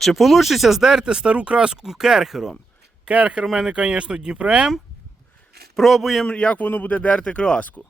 Чи вийде здерти стару краску керхером? Керхер у мене, звісно, Дніпрем. Пробуємо, як воно буде дерти краску.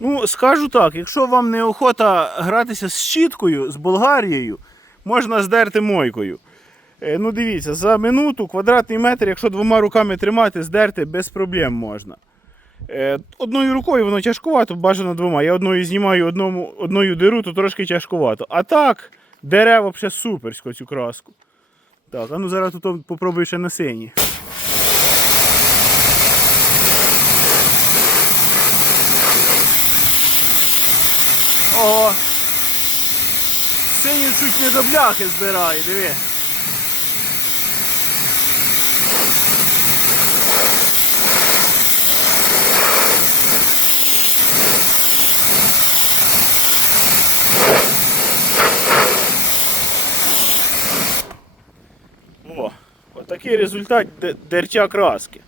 Ну, скажу так, якщо вам не охота гратися з щіткою, з Болгарією, можна здерти мойкою. Е, ну дивіться, за минуту квадратний метр, якщо двома руками тримати, здерти без проблем можна. Е, одною рукою воно тяжкувато, бажано двома. Я одною знімаю одному, одною деру, то трошки тяжкувато. А так, дере взагалі суперсько цю краску. Так, а ну зараз тут попробую ще на синій. Ого. Синю чуть не до бляхи збирає, диви. О, отакий результат де- дертя краски.